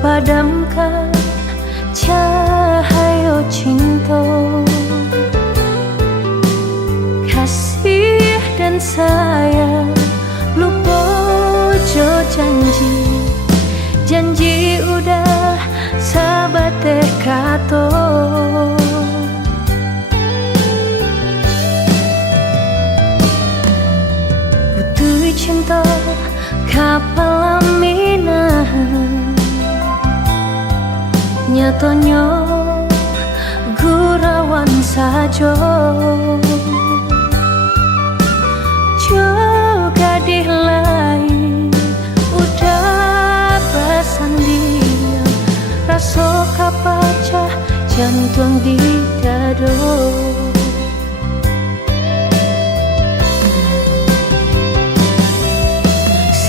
padamkan cahaya cinta, kasih dan sayang. Lupa jo janji udah sahabat kato. Putui cinta kapal aminah, nyatanya gurawan saja. Juga di lain udah bersanding, rasa kapacah jantung di dado.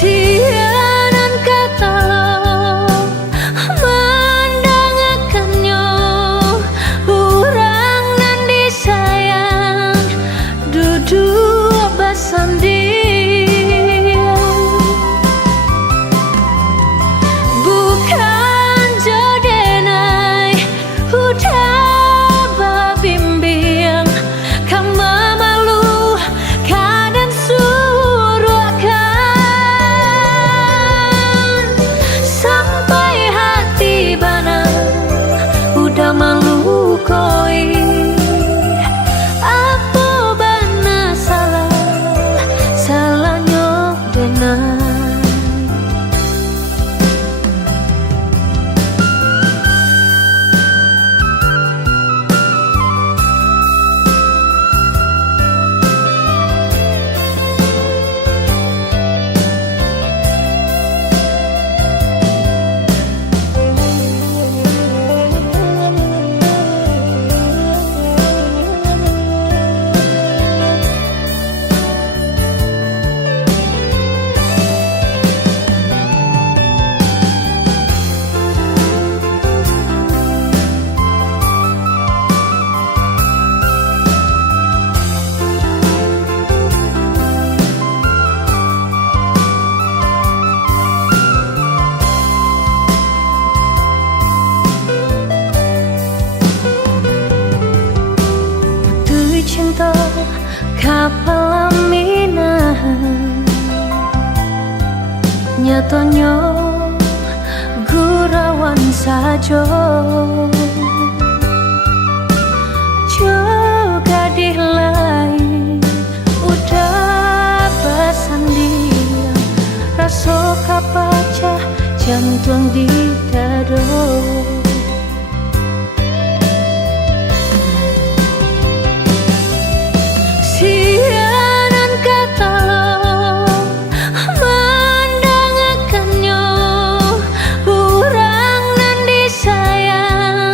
Sianan kata mendangakannya, orang nan disayang duduk bersanding. Bukan jodenai udah babimbing, kama malu kadan suruhkan. Sampai hati bana udah malu koi, apa bana salahnya denai. Cinta kapal aminah, nyatanya gurawan saja. Juga di lain udah bersanding, rasa kapacah jantung di dado. Sianan kata mendangakannya, orang nan disayang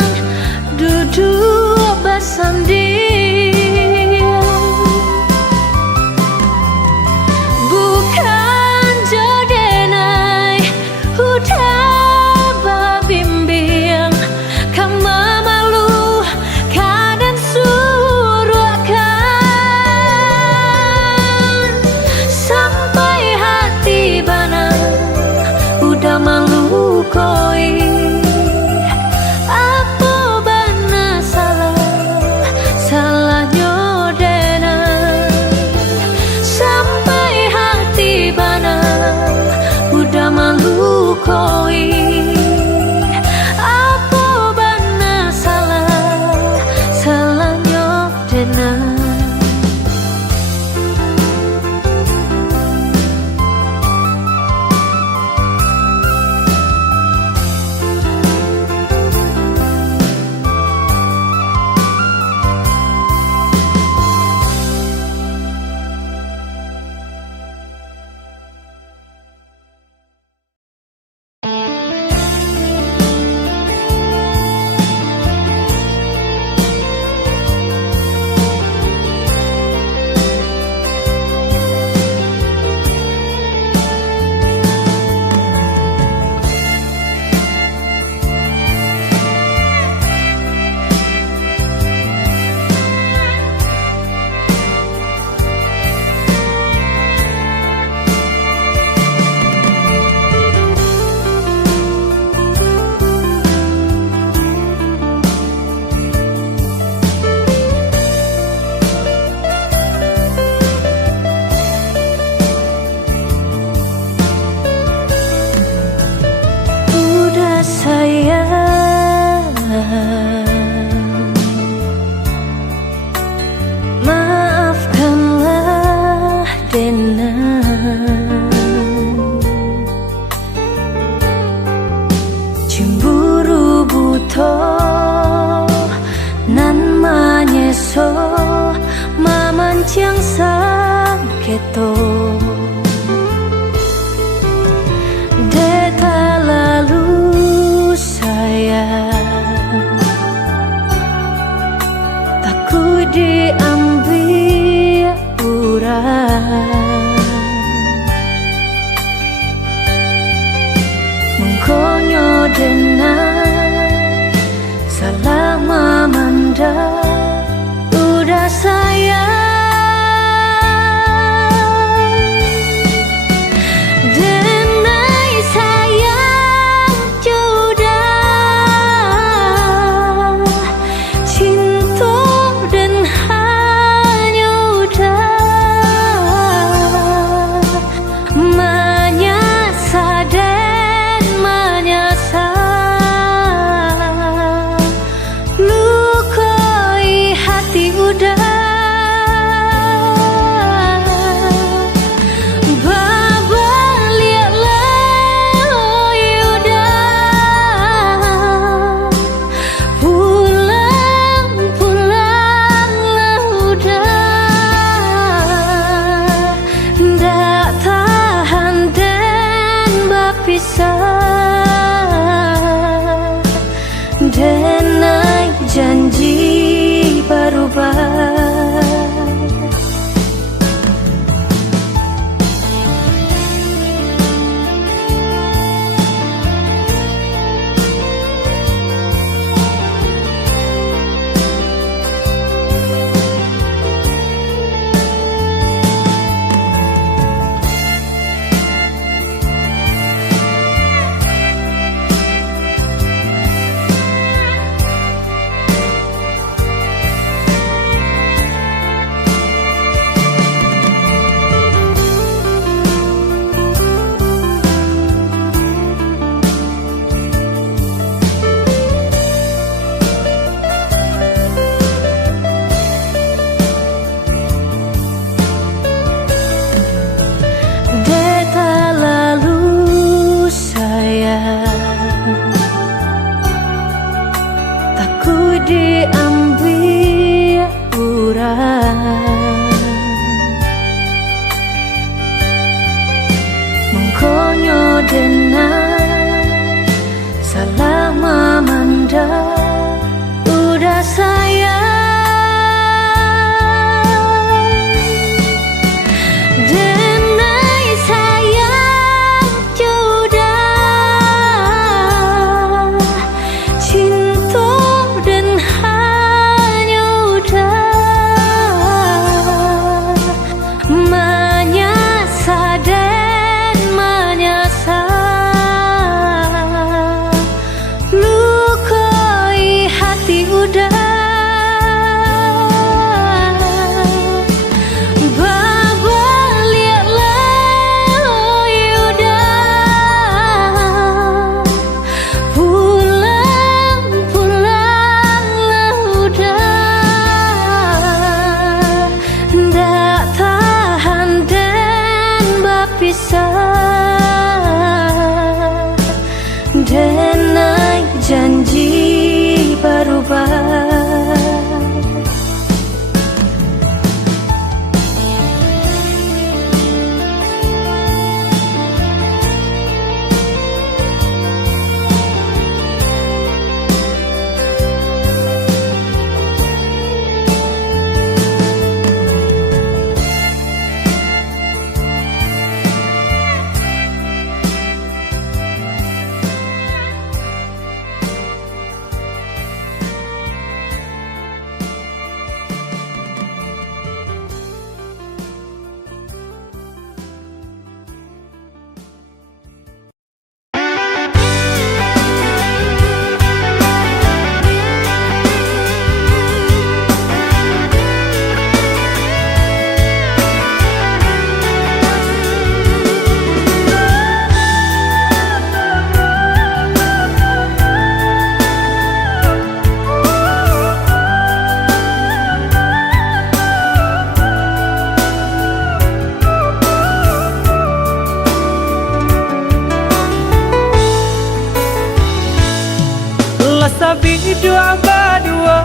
diambil urang mengkonyo denai salah memandang udah sayang denai sayang jodoh cinta dan hanya udah menyasa dan menyasa lukai hati udah denai janji berubah diambil urang mengkonyo denai salah memandang udah sayang denai sayang jodoh cinta menyasa dan menyasa lukai hati udah denai janji berubah berdua berdua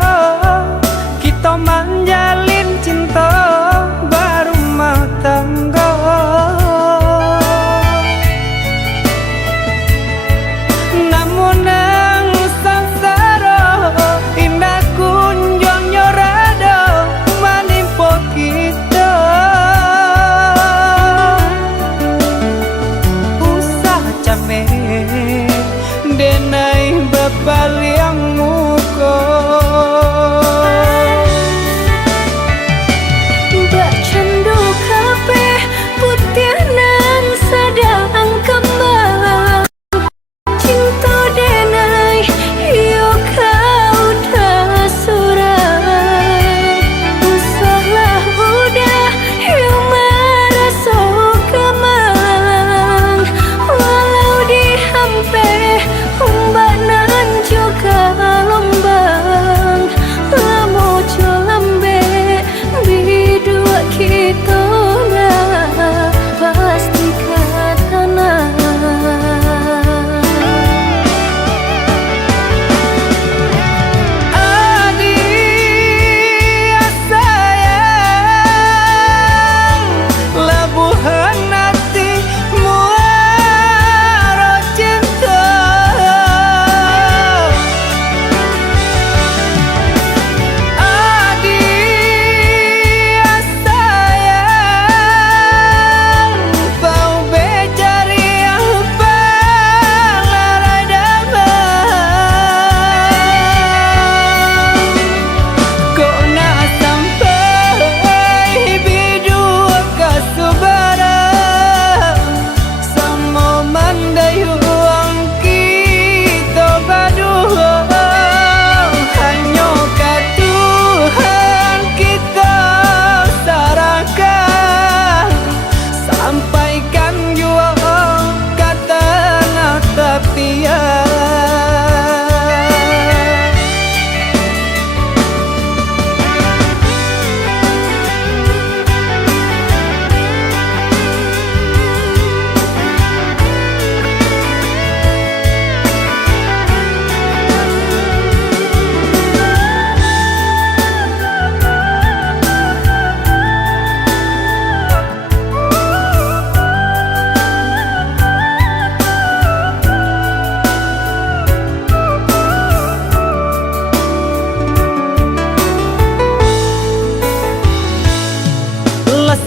kita menjalin cinta berumah tangga. Namun nang sangsara indah kunjung nyorado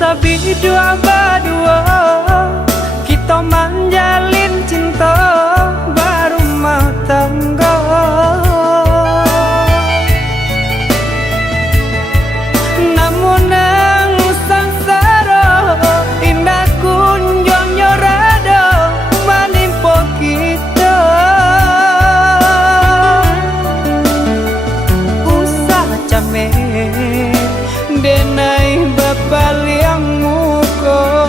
Sabi dua berdua kita menjalin cinta berumah tangga. Namun nang sangsara indah kunjung nyorada menimpa kita. Usah camer denai bapal yang muka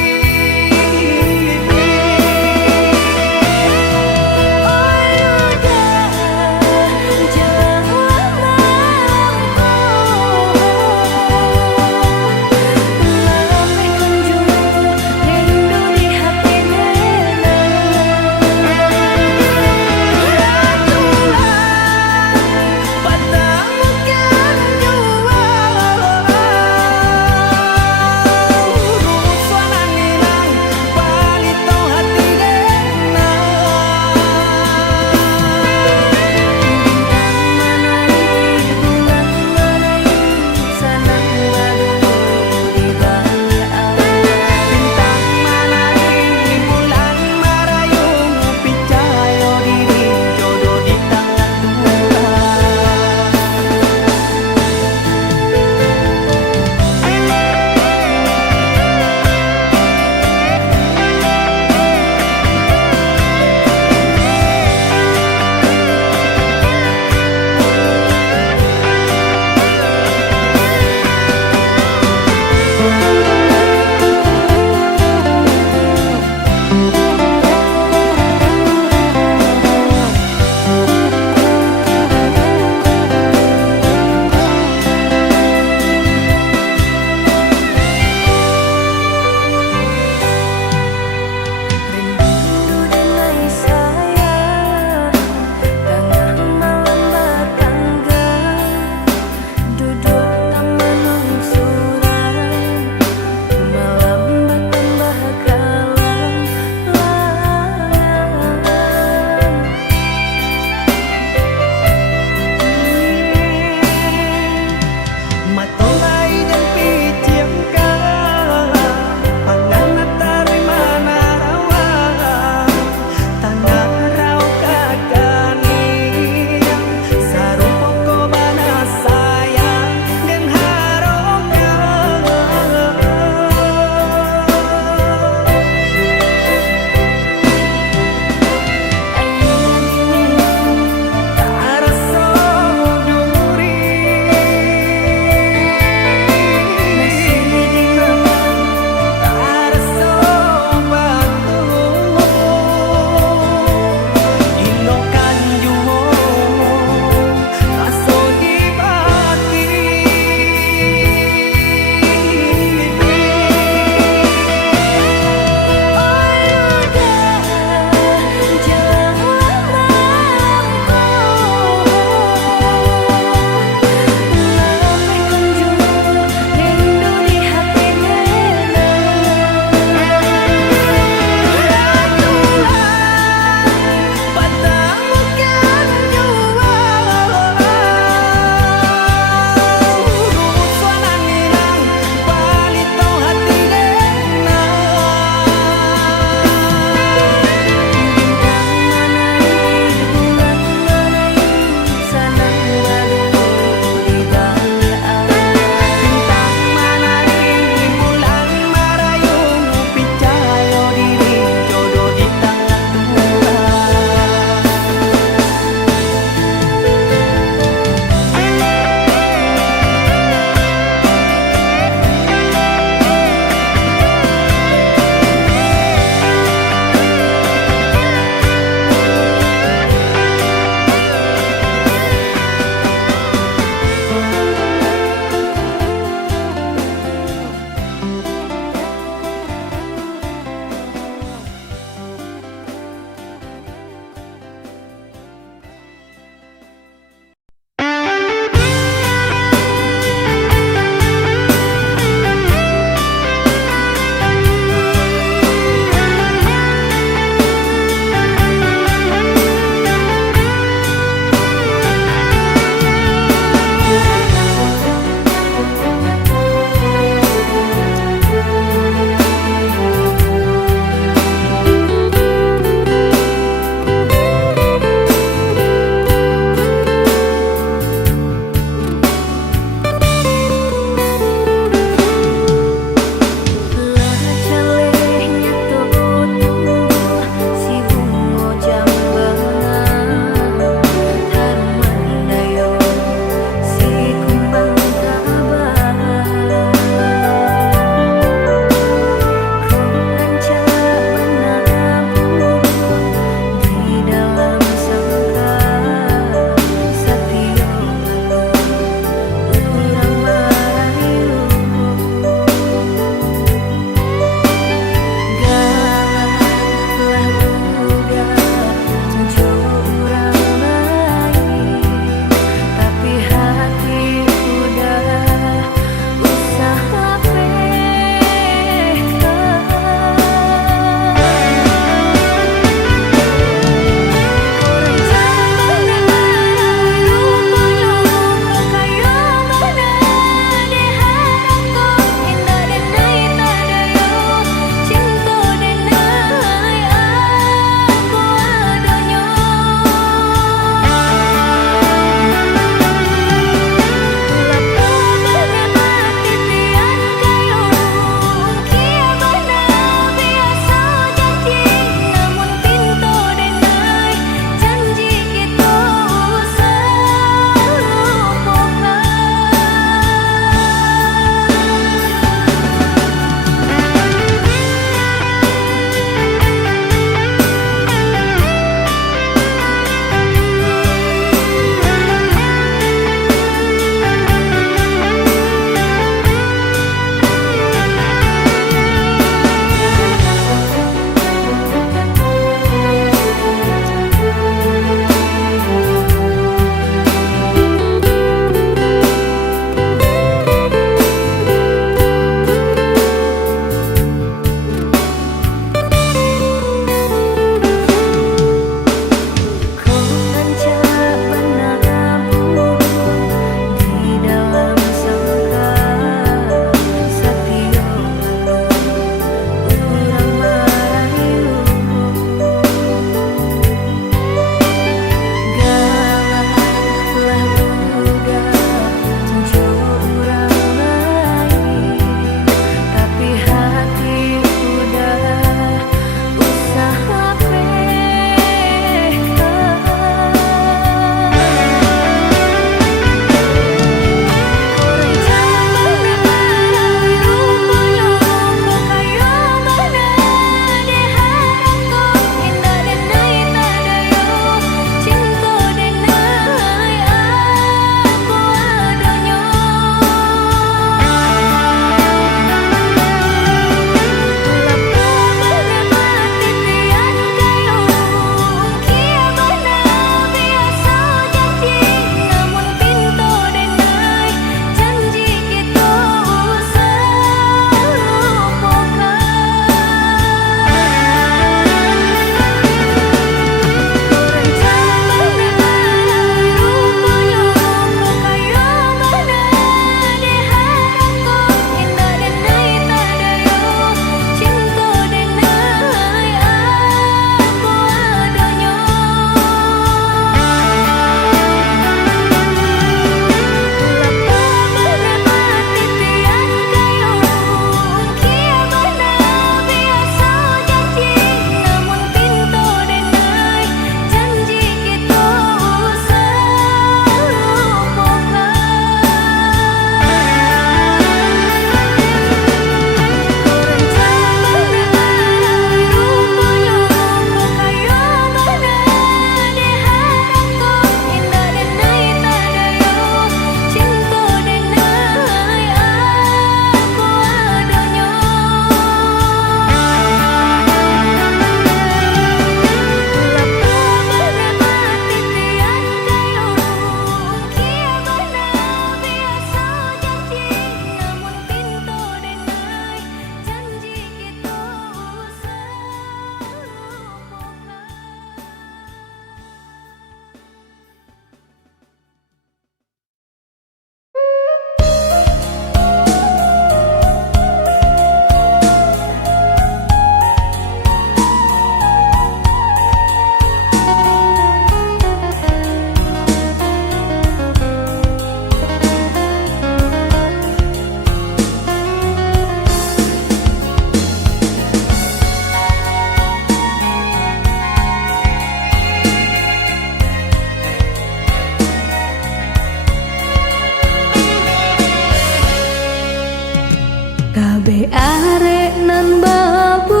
Are-are nan babu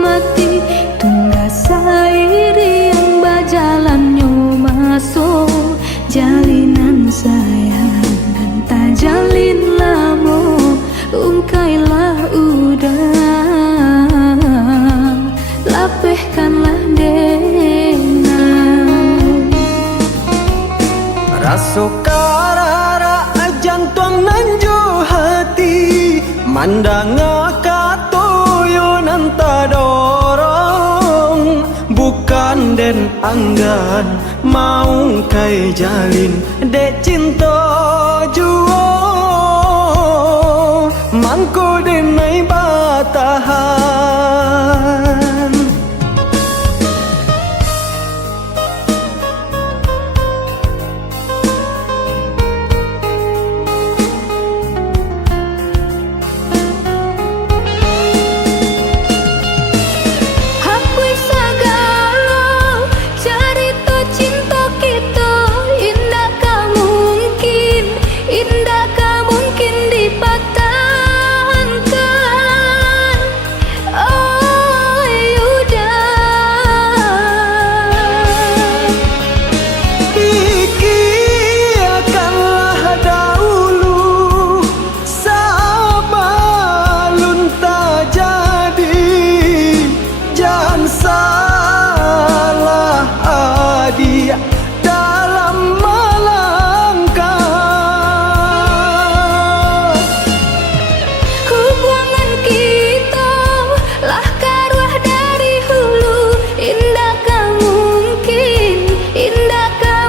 mati tungga sairi yang bajalannya masuk jalinan sayang dan tak jalin lamo ungkailah udah lapehkanlah denang raso karara jantung nanju hati mandang katoyo nanta dorong bukan den anggan mau kai jalin dek cinta juo mangko denai batahan dalam melangkah hubungan kita lah karuah dari hulu indah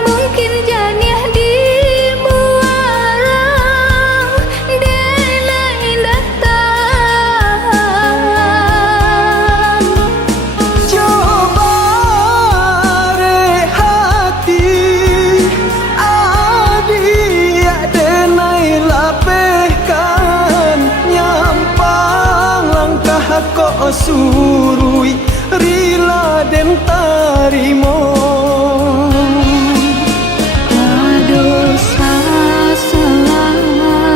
mungkin janiah di muara dena indah tahan coba kok surui rila den tarimo dosa selami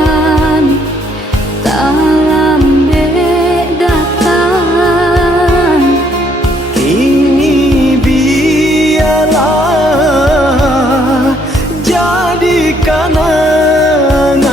dalam bedatan kini biarlah jadi kenangan.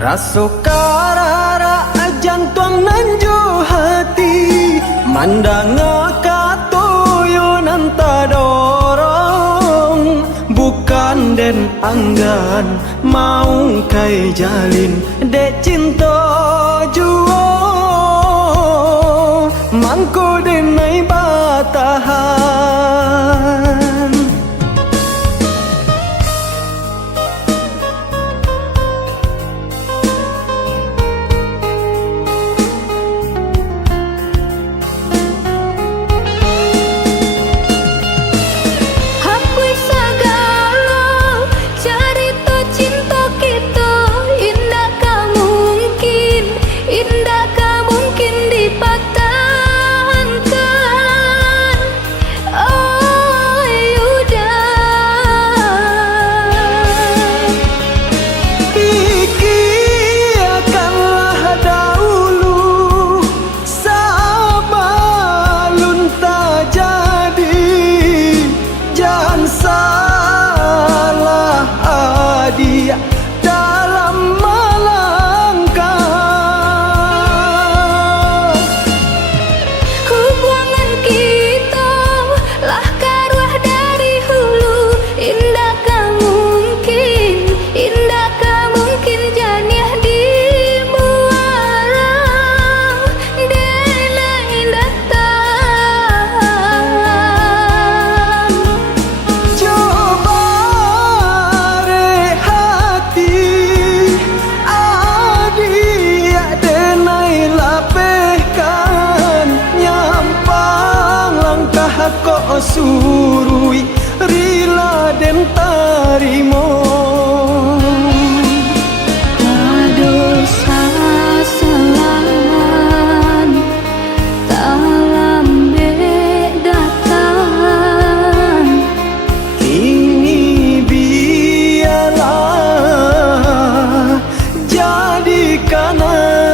Raso karara jantung nanju hati mandang katoyo nanta dorong bukan den anggan mau kai jalin dek cinta juo mangko denai batahan cinta kita indah mungkin hako surui rila den tarimo dosa selawan dalam datang ini biarlah jadi kenangan.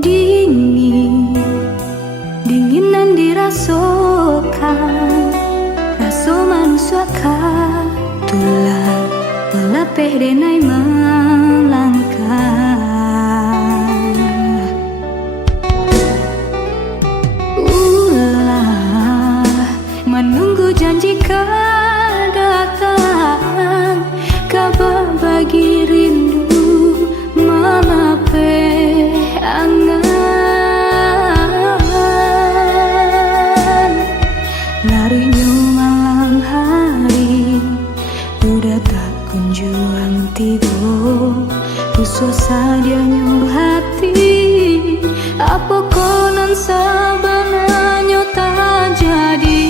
Dingin, dinginan dirasakan, rasa manusia tulah melapeh denai melangkah. Ulah menunggu janji kau datang, kabar bagi rindu melapeh angan. Larinya malam hari udah tak kunjung tidur, rusuh sadianya hati apa konon sebenarnya tak jadi.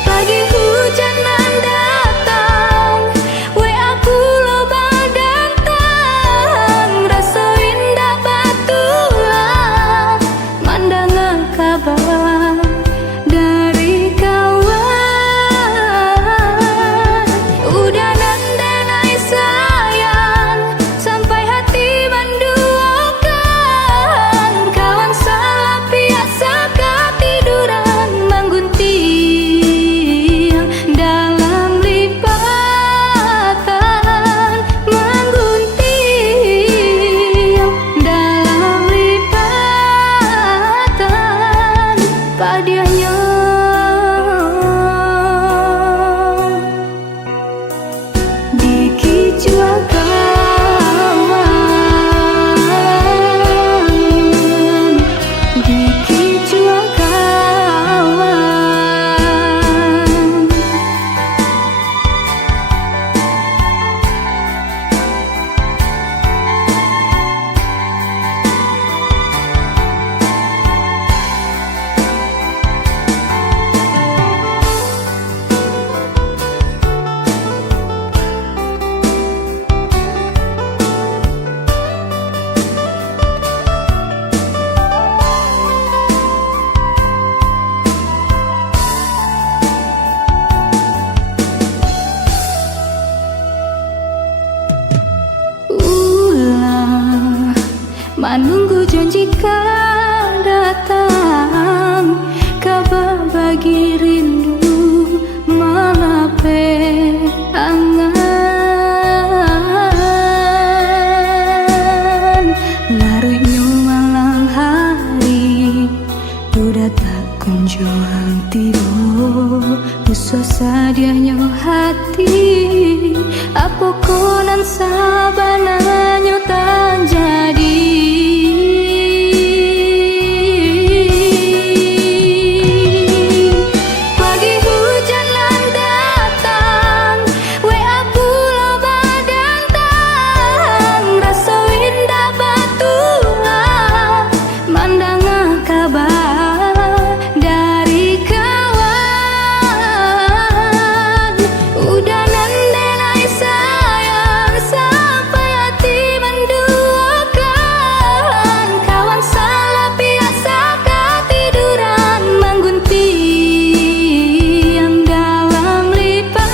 Pagi hujanan datang, WA pulau badantang, rasa indah batulah mandangan kabar dari kawan. Udah nandenai sayang sampai hati menduakan, kawan salah biasa ketiduran menggunting dalam lipatan, menggunting dalam lipatan padanya. Dikijua kawan, dikijua kawan. Ulah menunggu janji kau datang, kabar bagi rindu melapeh angan. Larutnya malam hari udah tak kunjung tidur, rusuh sadianya hati apa konon sabananya tak jadi. Pagi hujanan datang, WA pulau badantang, rasa indah batulah mandangan kabar dari kawan. Udah nandenai sayang sampai hati menduakan, kawan salah biasa ketiduran menggunting dalam lipatan,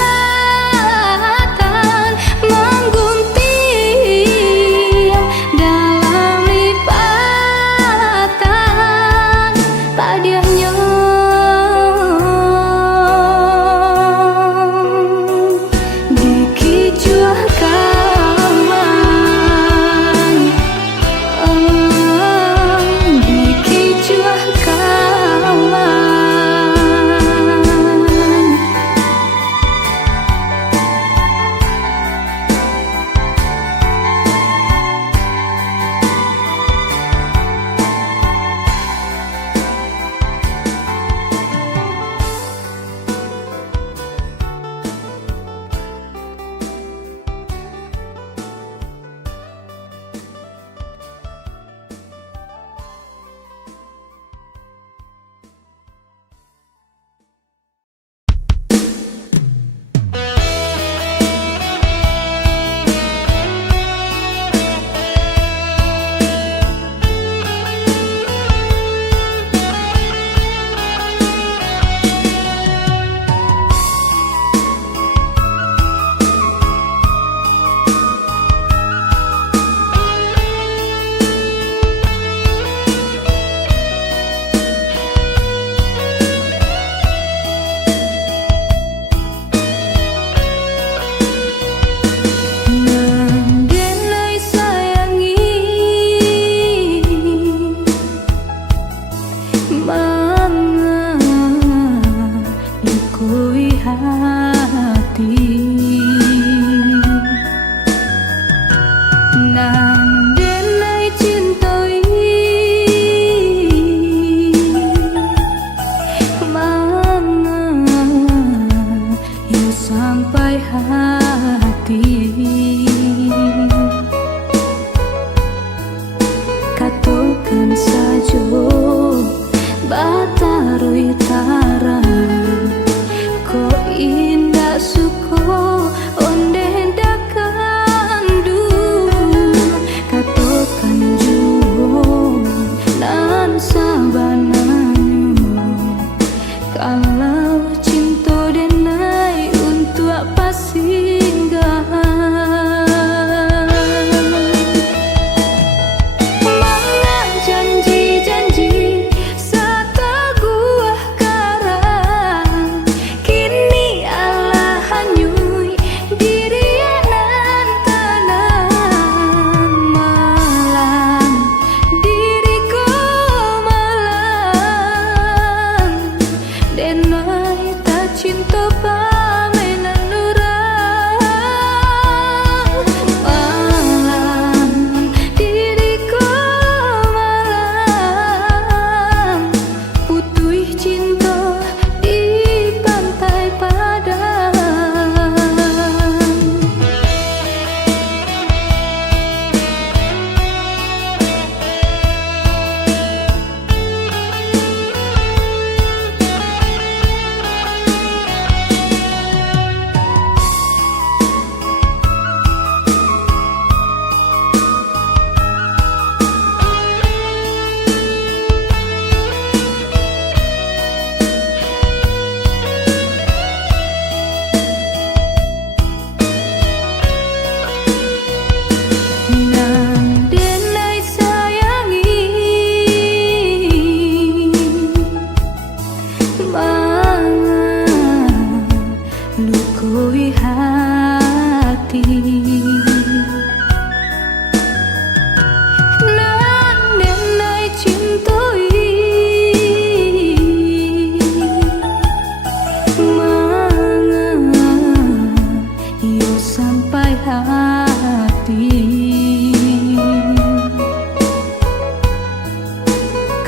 menggunting dalam lipatan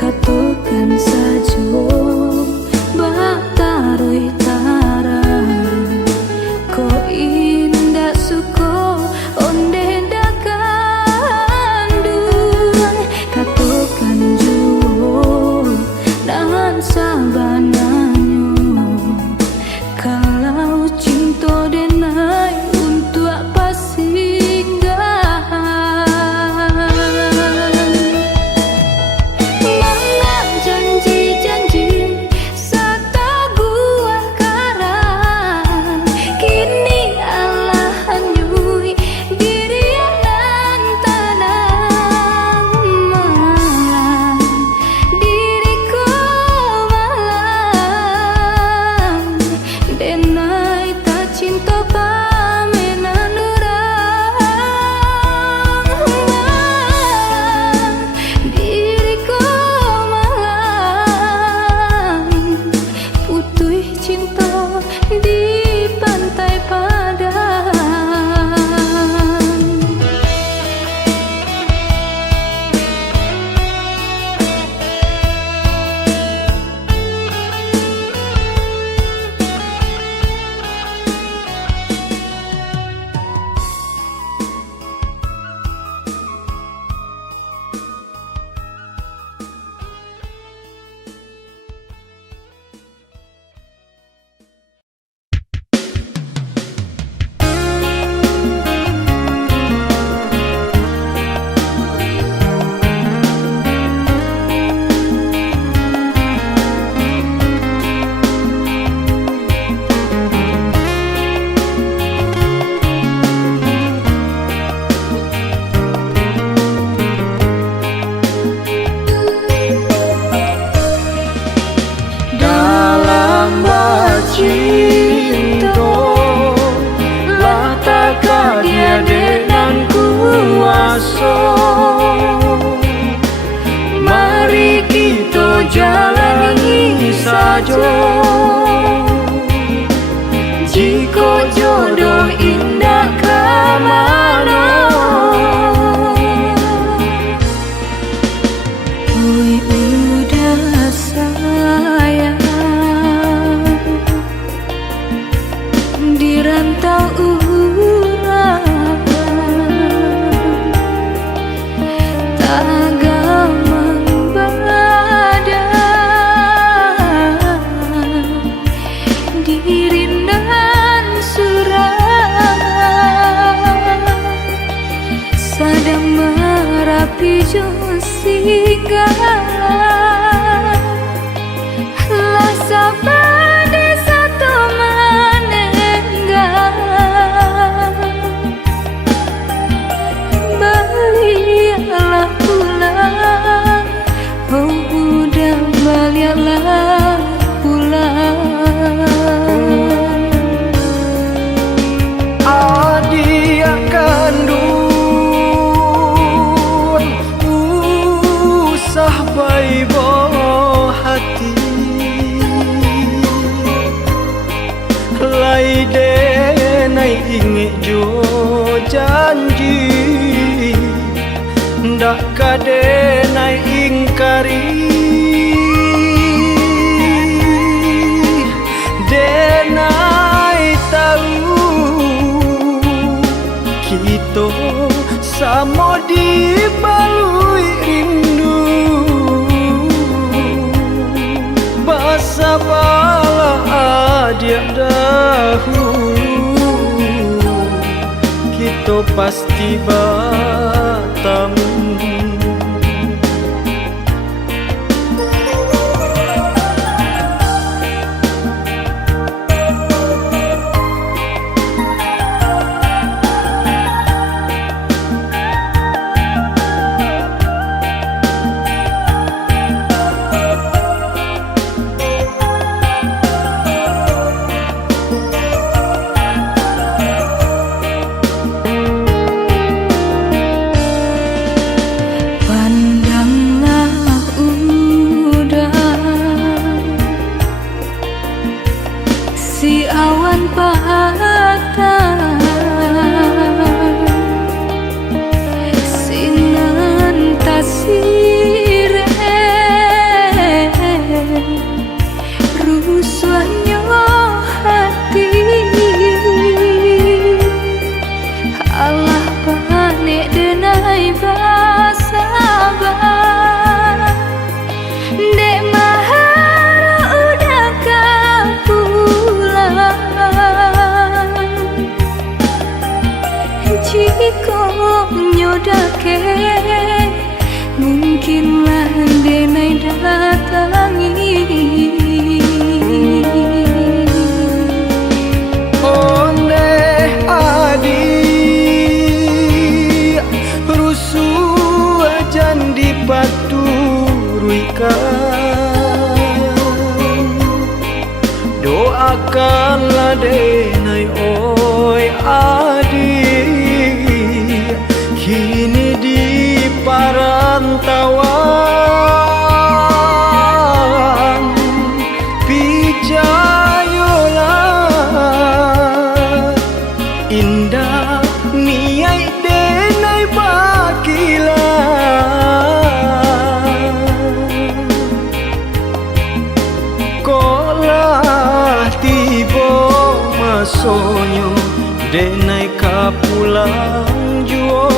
katukan sajo bataroi taran ko indah suko onde dakandung katukan juo dan sabananyo kalau cinta denai untuk apa singgahan mangan janji-janji serta gua karang kini Allah hanyui diri dan tenang malam diriku malam denai tak cinta pamenan orang diriku malam putih cinta di pantai Padang. dalam cinta lah takkan dia dengan kuasa. Mari kita jalani saja jika jodoh indah ke mana. Oi udah sayang di rantau urang tak gamang badan diri dan surang sadang merapi jo singgah lah sabade satu manenggang balialah pulang oh udah balialah pulang. Adik akan dun usah baibo hati lai denai inge jo janji dak kadenai ingkari denai tahu kita sama dibalui rindu basa bala adik dahulu kita pasti bertemu. akan ladenai oi adik kini di parantauan pijayolah indah niai denai bakilah kolah tiba masonyo denai kapulang juo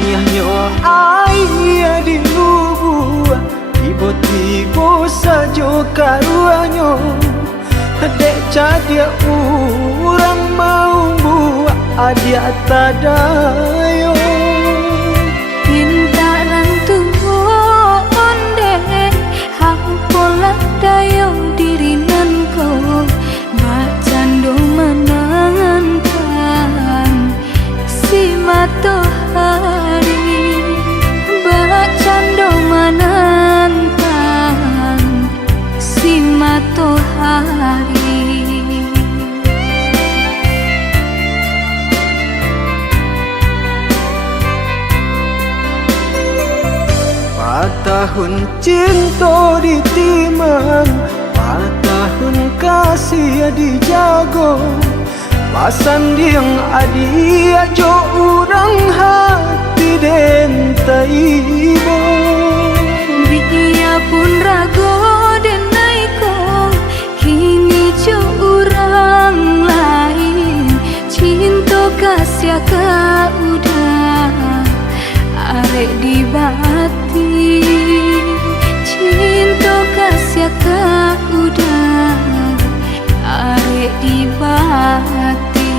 Nyanyo ayah di lubua tiba-tiba saja karuanyo dek cadia urang mau buat adia tadayo Pintaran tuh onde hampola dayo dirinan ko bacando menangan si matahari bacando menantang si matahari tahun cinta ditimang, tahun kasih dijago, pasan diang adi ajo urang hati den taibo. Biya pun rago den naiko, kini jo urang lain, cinta kasih ka udah arek di bati, cinta kasih ka udah arek di bati.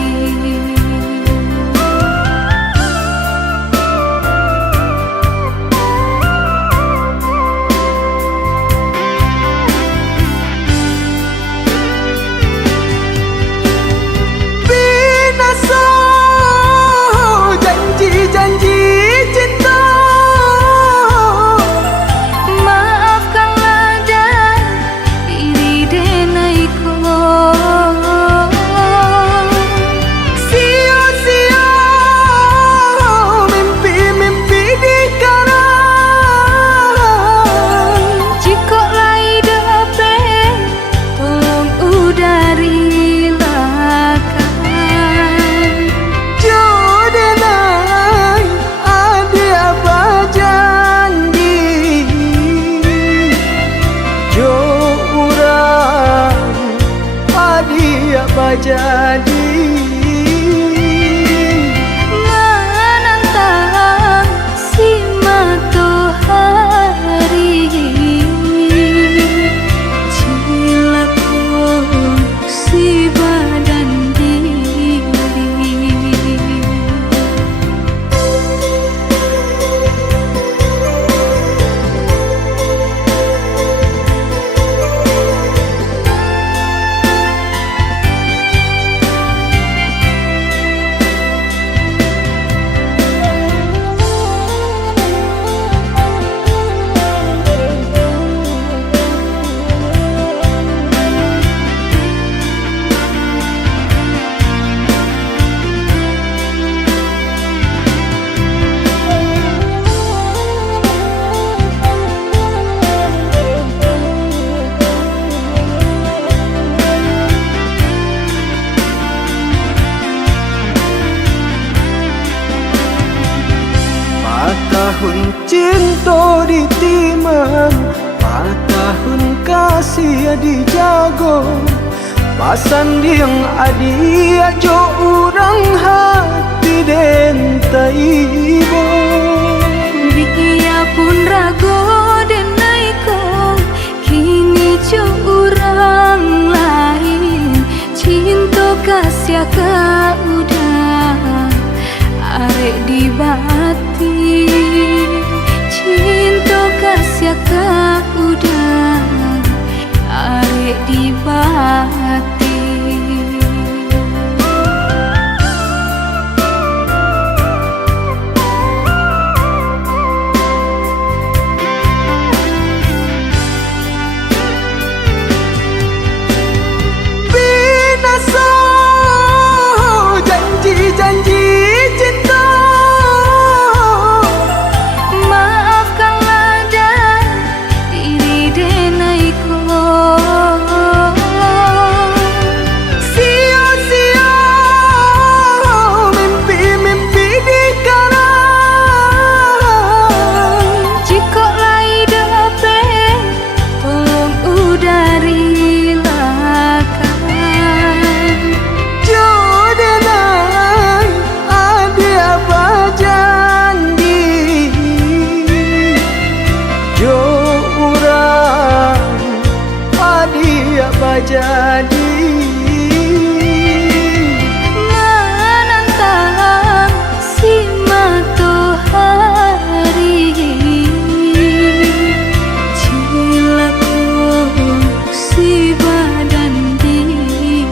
kasih dijago pasan yang adi ajo urang hati den taibo biarpun rago denai ko kini jo urang lain cinta kasih ka udah arek di bati cinta kasih ka udah arek di bati. Janji cinta maafkanlah dan diri denaiku sia-sia mimpi-mimpi di karang jika lai dapat tolong udari lakan jodoh ada janji jo urang adi apa jadi menantang si matahari cilaku si badan diri.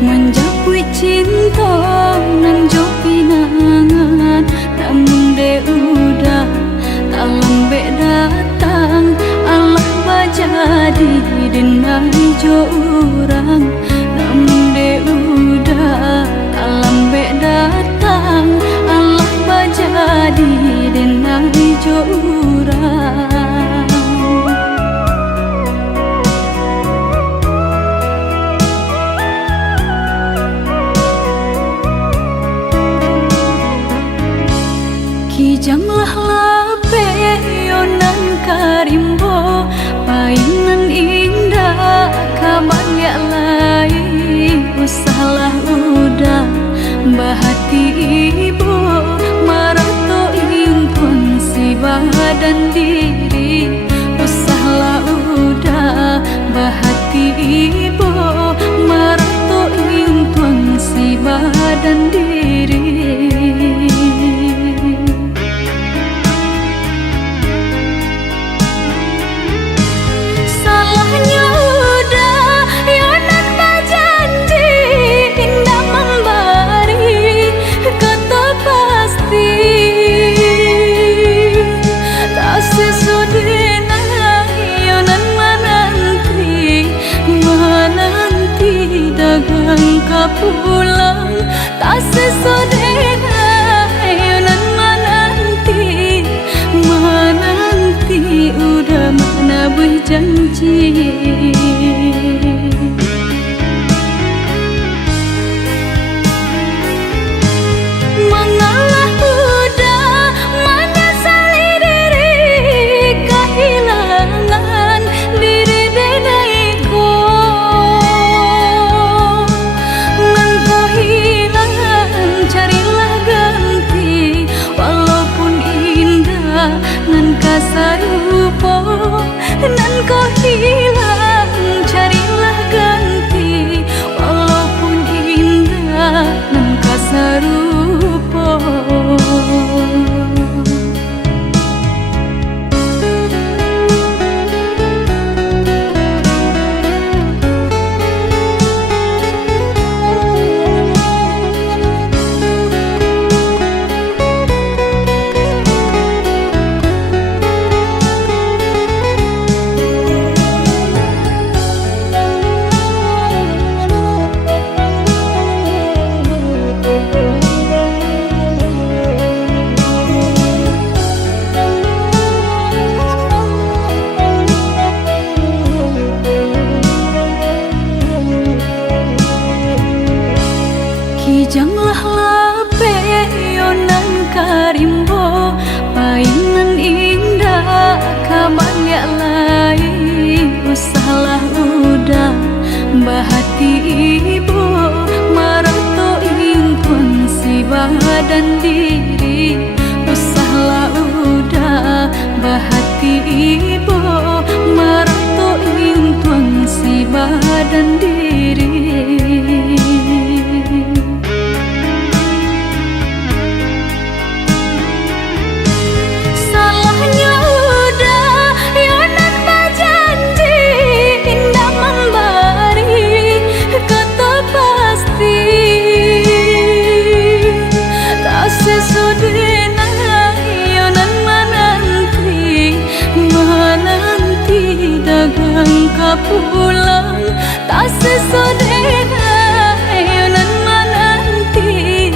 menjapui cinta nan jo pinangan, namun de udah tak lambe datang. Allah bajadi dinai jo urang, namun de udah tak lambe datang. Allah bajadi dinai jo urang. Kijanglah lape yonan karimbo, painan indah kabanyak lai. Usahlah udah bahati ibu, marato impun si badan diri. Usahlah udah bahati ibu, marato impun si badan diri. Pulang tak sesodena yonan menanti udah mana berjanji. Mengalah udah menyesali diri, kehilangan diri denaiku. Nan kasarupo, nan kau hilang, carilah ganti. Walaupun indah, nan kasarupo. Kijanglah lape yonan karimbo, painan indah kabanyak lai. Usahlah udah bahati ibu, marato impun si badan diri. Usahlah udah bahati ibu, marato impun si badan diri. Pulang tak sesodena yonan menanti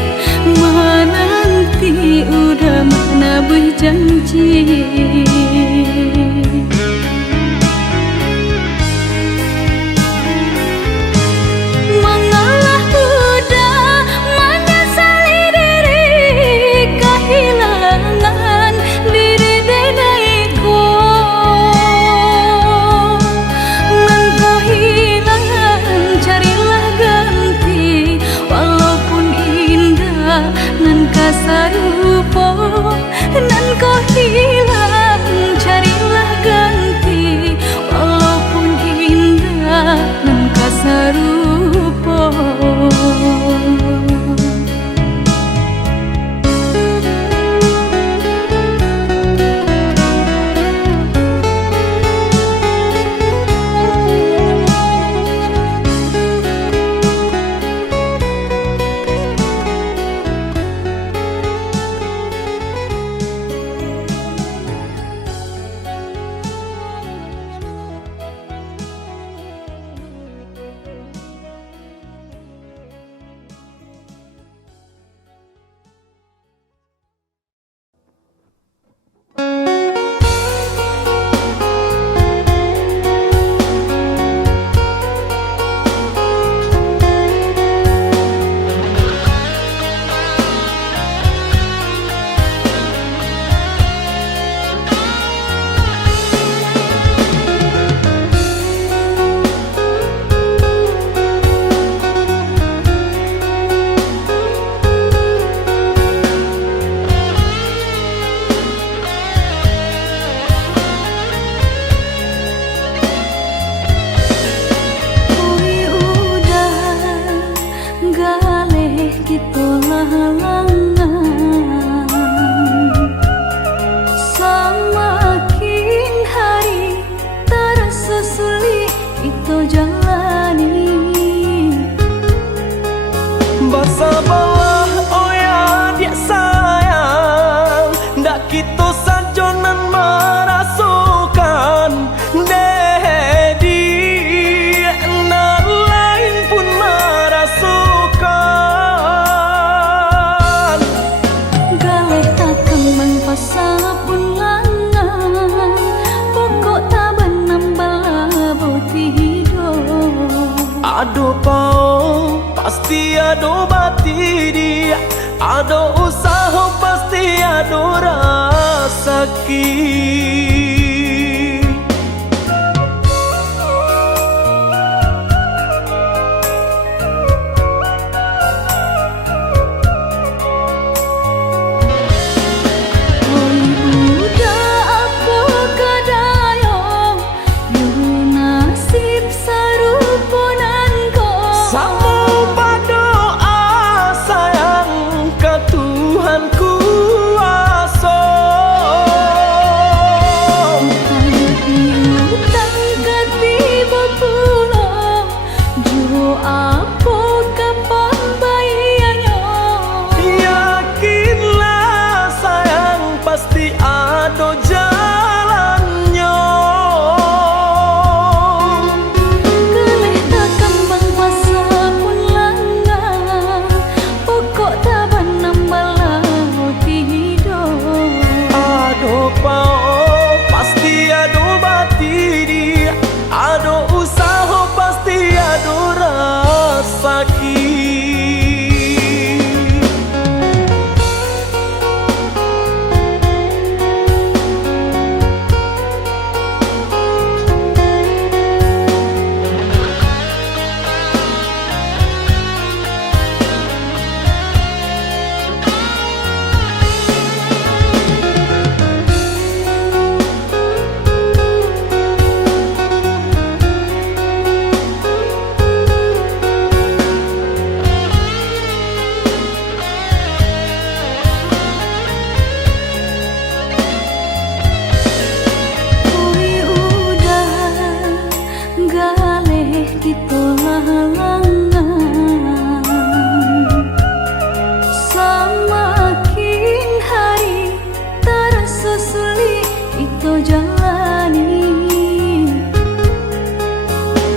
udah mana berjanji. Mengalah udah menyesali diri, kehilangan diri denaiku. Nan kasarupo, nan kau hilang, halangan. Semakin hari terasa sulit itu jalani. Bersabarlah oh ya dia sayang, ndak kita sajonan merasukan dedi na lain pun merasukan. Galeh tak kembang pasal pun langan, pokok tak benambal boti hidup. Ado pau pasti ado bati dia, ado usaha pasti ado rasaki. Semakin hari terasa sulit itu jalani.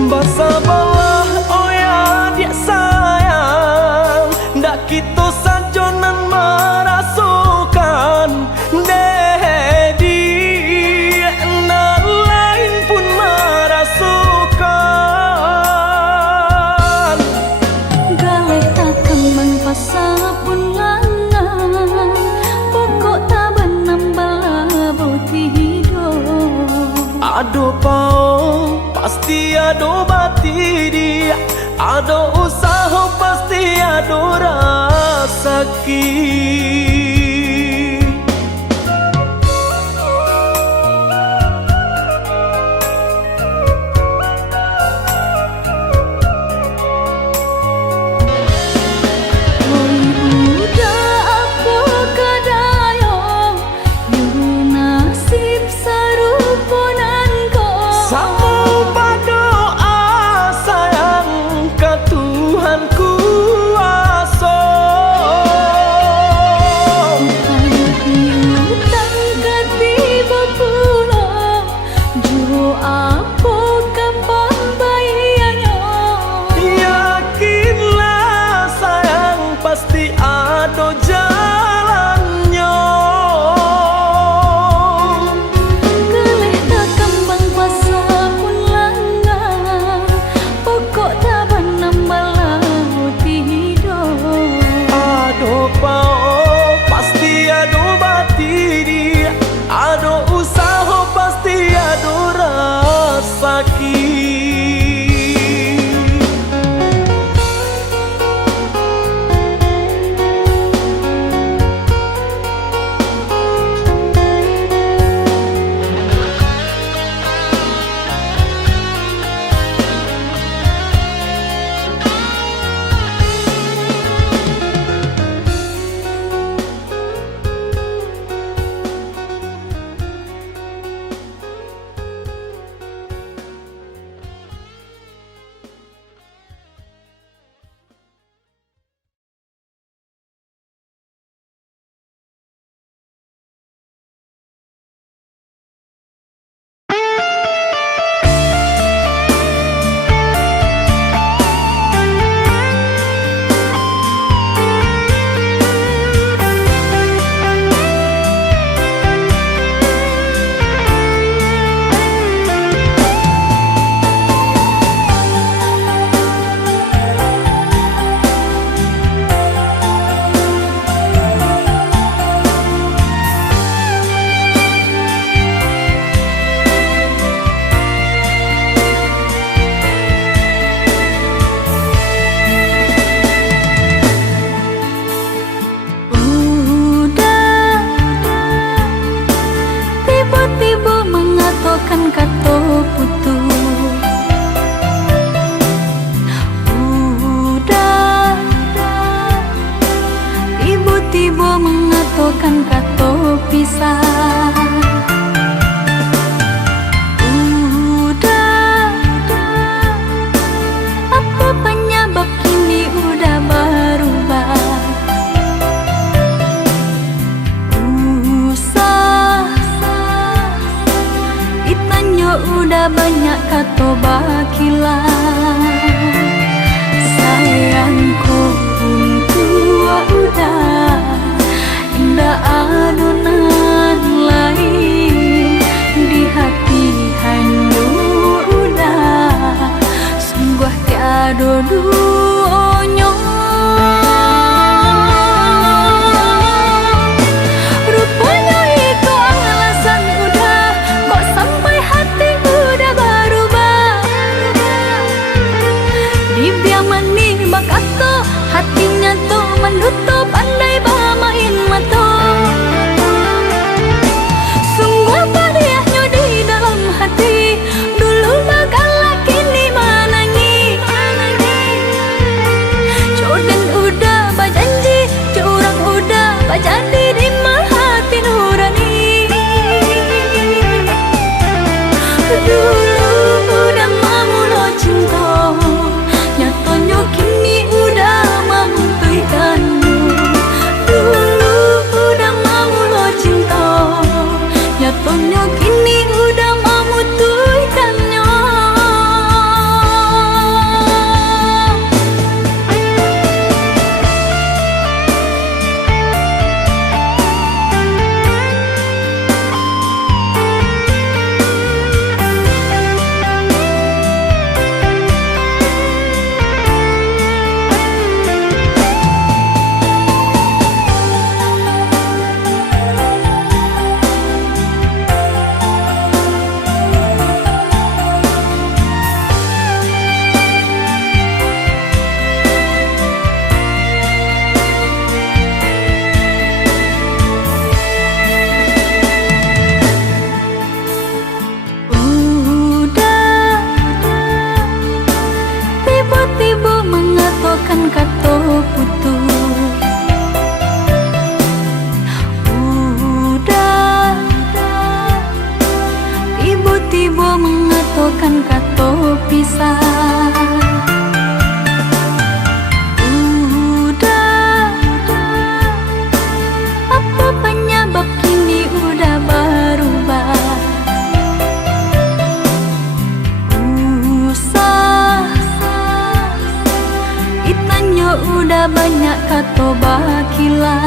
Bersabarlah oh ya dia sayang, ndak kita sajonan merasukan dedi na lain pun merasukan. Galeh tak kembang pasal pun langan, pokok tak benambal boti hidup. Ado pau pasti ado bati dia, ado usaha pasti ado rasaki. Pasti ada jalannya. Galeh tak kembang pasal pun langan, pokok tak benambal boti hidup. Ado pau pasti ado bati dia, ado usaha pasti ado rasaki. pisah. Udah, apa penyebab kini udah berubah? Usah, itanya udah banyak kata bakilah. Sayangku tua udah, indah adonan lain di hati hanyu udah, sungguh tiada duanya. Rupanya itu alasan udah, kok sampai hati udah berubah. Dibiamani bakato, hatinya tuh menutup andai bermain mata. Sungguh padiahnya di dalam hati, dulu bagala kini menangi. Jodan udah berjanji, curang udah berjadi di hati nurani. Dulu udah mamulo cinta, nyatanya kini udah memutihkanmu. Dulu udah mamulo cinta, nyatanya kini udah memutihkannya. Tiba-tiba mengatakan kata putus. Udah, tiba-tiba mengatakan kata pisah. Udah, apa penyebab kini udah berubah? Itanya udah banyak kata bakilah.